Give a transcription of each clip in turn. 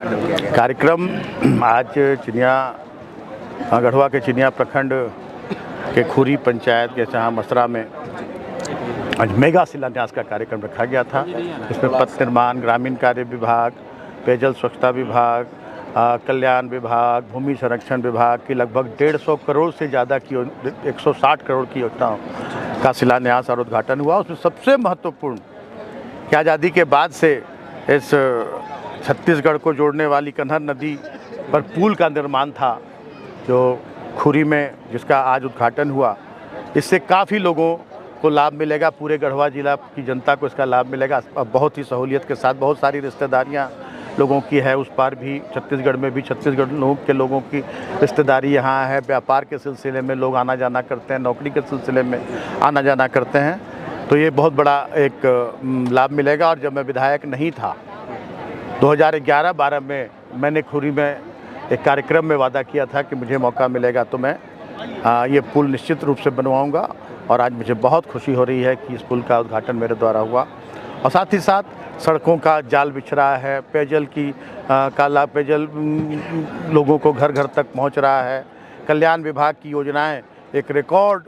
कार्यक्रम आज चिनिया गढ़वा के चिनिया प्रखंड के खुरी पंचायत के जहाँ मसरा में आज मेगा शिलान्यास का कार्यक्रम रखा गया था। इसमें पथ निर्माण, ग्रामीण कार्य विभाग, पेयजल स्वच्छता विभाग, कल्याण विभाग, भूमि संरक्षण विभाग की लगभग 150 करोड़ से ज़्यादा की 160 करोड़ की योजनाओं का शिलान्यास और उद्घाटन हुआ। उसमें सबसे महत्वपूर्ण कि आज़ादी के बाद से इस छत्तीसगढ़ को जोड़ने वाली कन्हर नदी पर पुल का निर्माण था, जो खुरी में, जिसका आज उद्घाटन हुआ। इससे काफ़ी लोगों को लाभ मिलेगा, पूरे गढ़वा जिला की जनता को इसका लाभ मिलेगा। बहुत ही सहूलियत के साथ बहुत सारी रिश्तेदारियां लोगों की है उस पार भी, छत्तीसगढ़ में भी छत्तीसगढ़ के लोगों की रिश्तेदारी यहाँ है। व्यापार के सिलसिले में लोग आना जाना करते हैं, नौकरी के सिलसिले में आना जाना करते हैं, तो ये बहुत बड़ा एक लाभ मिलेगा। और जब मैं विधायक नहीं था 2011-12 में, मैंने खुरी में एक कार्यक्रम में वादा किया था कि मुझे मौका मिलेगा तो मैं ये पुल निश्चित रूप से बनवाऊंगा। और आज मुझे बहुत खुशी हो रही है कि इस पुल का उद्घाटन मेरे द्वारा हुआ। और साथ ही साथ सड़कों का जाल बिछ रहा है, पेयजल की काला पेयजल लोगों को घर घर तक पहुंच रहा है। कल्याण विभाग की योजनाएं एक रिकॉर्ड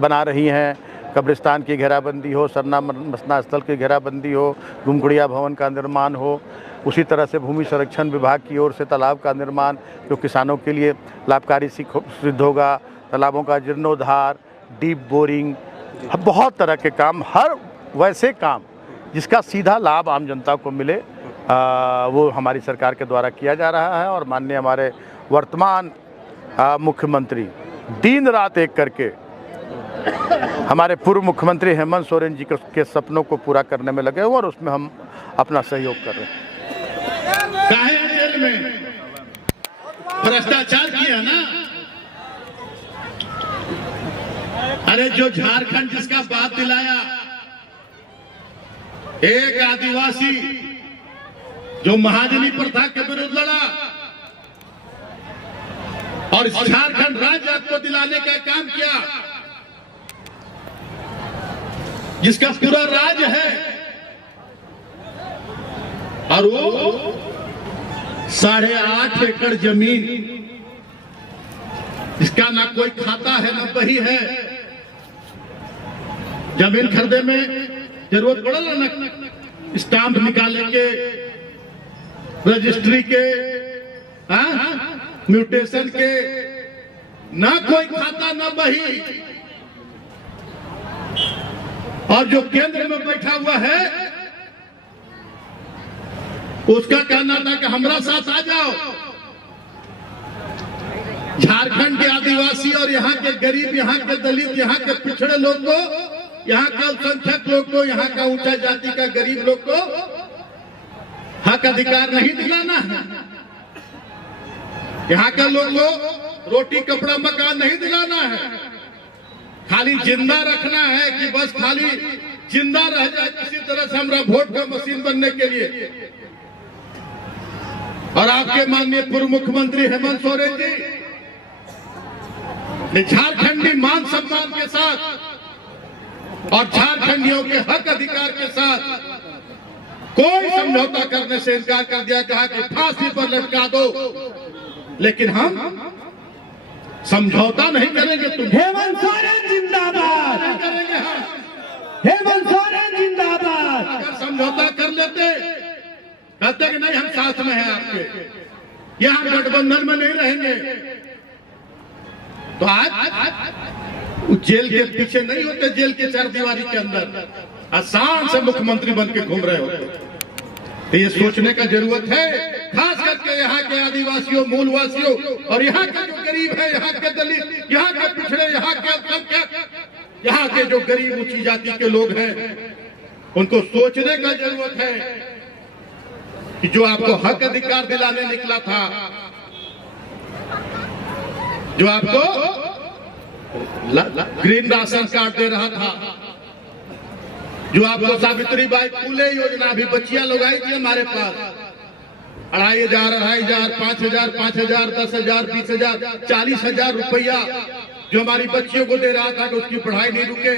बना रही हैं। कब्रिस्तान की घेराबंदी हो, सरना मसना स्थल की घेराबंदी हो, घुमकुड़िया भवन का निर्माण हो, उसी तरह से भूमि संरक्षण विभाग की ओर से तालाब का निर्माण जो किसानों के लिए लाभकारी सिद्ध होगा। तालाबों का जीर्णोद्धार, डीप बोरिंग, बहुत तरह के काम, हर वैसे काम जिसका सीधा लाभ आम जनता को मिले, वो हमारी सरकार के द्वारा किया जा रहा है। और माननीय हमारे वर्तमान मुख्यमंत्री दिन रात एक करके हमारे पूर्व मुख्यमंत्री हेमंत सोरेन जी के सपनों को पूरा करने में लगे हुए, और उसमें हम अपना सहयोग कर रहे हैं। काहे जेल में भ्रष्टाचार किया ना? अरे जो झारखंड जिसका बात दिलाया, एक आदिवासी जो महाजनी प्रथा के विरुद्ध लड़ा, और झारखंड राज्य आपको दिलाने का काम किया, जिसका पूरा राज है, और वो 8.5 एकड़ जमीन, जिसका ना कोई खाता है ना बही है। जमीन खरीदे में जरूरत पड़ेगा ना स्टाम्प निकाले के, रजिस्ट्री के, म्यूटेशन के, ना कोई खाता ना बही। और जो केंद्र में बैठा हुआ है उसका कहना था कि हमारा साथ आ जाओ। झारखंड के आदिवासी और यहाँ के गरीब, यहाँ के दलित, यहाँ के पिछड़े लोग को, यहाँ के अल्पसंख्यक लोग को, यहाँ का ऊंचा जाति का गरीब लोग को हक अधिकार नहीं दिलाना है। यहाँ के लोग को रोटी कपड़ा मकान नहीं दिलाना है, खाली जिंदा रखना है कि बस खाली जिंदा रह जाए किसी तरह से हमारा वोट का मशीन बनने के लिए। और आपके माननीय पूर्व मुख्यमंत्री हेमंत सोरेन जी ने झारखंडी मान सम्मान के साथ और झारखंडियों के हक अधिकार के साथ कोई समझौता करने से इनकार कर दिया, कहा कि फांसी पर लटका दो, लेकिन हम समझौता नहीं करेंगे। तुम हेमंत सोरेन जिंदाबाद नहीं करेंगे हम। हेमंत सोरेन जिंदाबाद। अगर समझौता कर लेते, कहते कि नहीं हम साथ में हैं आपके, यहाँ गठबंधन में नहीं रहेंगे, तो आज जेल के पीछे नहीं होते, जेल के चारदीवारी के अंदर आसान से मुख्यमंत्री बन के घूम रहे होते। तो ये सोचने का जरूरत है, खास करके यहाँ के आदिवासियों, मूलवासियों, और यहाँ के जो गरीब है, यहाँ के दलित, यहाँ के पिछड़े, यहाँ के अल्पसंख्यक, यहाँ के जो गरीब ऊंची जाति के लोग हैं, उनको सोचने का जरूरत है कि जो आपको हक अधिकार दिलाने निकला था, जो आपको ग्रीन राशन कार्ड दे रहा था, जो आपको सावित्रीबाई फुले योजना, अभी बच्चियां लोग आई थी हमारे पास, 2,500, 5,000, 5,000, 10,000, 20,000, 40,000 रुपया जो हमारी बच्चियों को दे रहा था कि उसकी पढ़ाई नहीं रुके।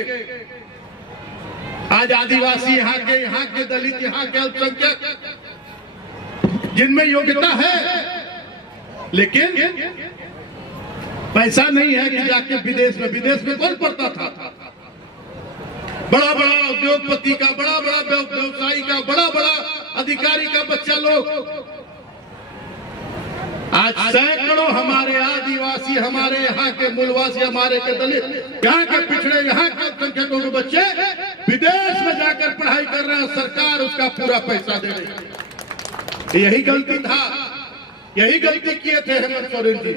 आज आदिवासी, यहाँ के दलित, यहाँ के अल्पसंख्यक जिनमें योग्यता है लेकिन पैसा नहीं है कि जाके विदेश में कौन पढ़ता था? बड़ा बड़ा उद्योगपति का, बड़ा बड़ा व्यवसायी का, बड़ा बड़ा अधिकारी का बच्चा लोग। आज सैकड़ों हमारे आदिवासी, हमारे यहाँ के मूलवासी, हमारे के दलित, यहाँ के पिछड़े, यहाँ के अल्पसंख्यकों के बच्चे विदेश में जाकर पढ़ाई कर रहे हैं, सरकार उसका पूरा पैसा दे रही है। यही गलती था, यही गलती किए थे हेमंत सोरेन जी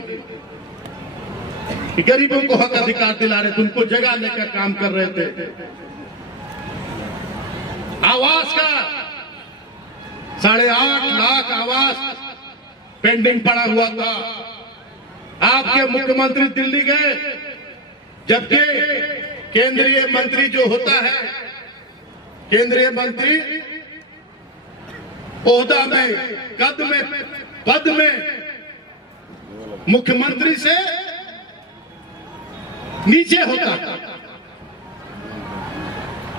कि गरीबों को हक अधिकार दिला रहे थे, उनको जगाने का काम कर रहे थे। आवास का 8.5 लाख आवास पेंडिंग पड़ा हुआ था। आपके मुख्यमंत्री दिल्ली गए, जबकि केंद्रीय मंत्री जो होता है, केंद्रीय मंत्री ओहदा में, पद में मुख्यमंत्री से नीचे होता है,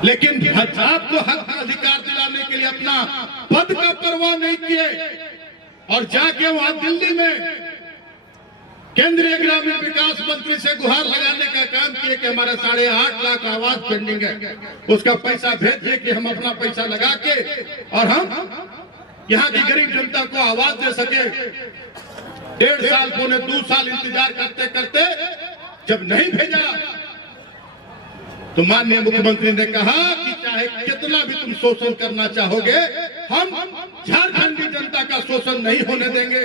लेकिन आपको हक अधिकार दिलाने के लिए अपना पद का परवाह नहीं किए और जाके वहां दिल्ली में केंद्रीय ग्रामीण विकास मंत्री से गुहार लगाने का काम किए कि हमारा 8.5 लाख आवास पेंडिंग है, उसका पैसा भेजिए कि हम अपना पैसा लगा के और हम यहाँ की गरीब जनता को आवाज दे सके। 1.5 साल, पौने 2 साल इंतजार करते करते जब नहीं भेजा तो माननीय मुख्यमंत्री ने कहा कि चाहे कितना भी तुम शोषण करना चाहोगे, हम झारखंड की जनता का शोषण नहीं होने देंगे।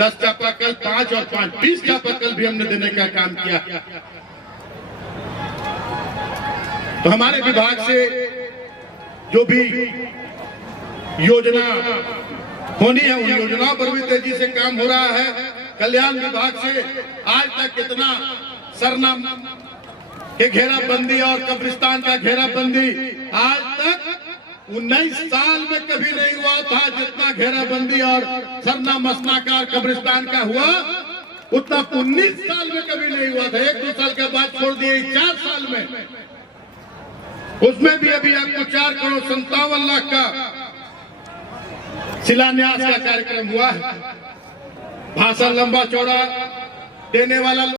10 चापाकल, 5 और 5 20 चापाकल भी हमने देने का काम किया। तो हमारे विभाग से जो भी योजना होनी है, उन योजनाओं पर भी तेजी से काम हो रहा है। कल्याण विभाग से आज तक कितना सरना के घेराबंदी और कब्रिस्तान का घेराबंदी आज तक 19 साल में कभी नहीं हुआ था। जितना घेराबंदी और सरना मसना का कब्रिस्तान का हुआ, उतना 19 साल में कभी नहीं हुआ था। 1-2 साल के बाद छोड़ दिए 4 साल में, उसमें भी अभी आपको 4,57,00,000 का शिलान्यास का कार्यक्रम हुआ है। भाषण लंबा चौड़ा देने वाला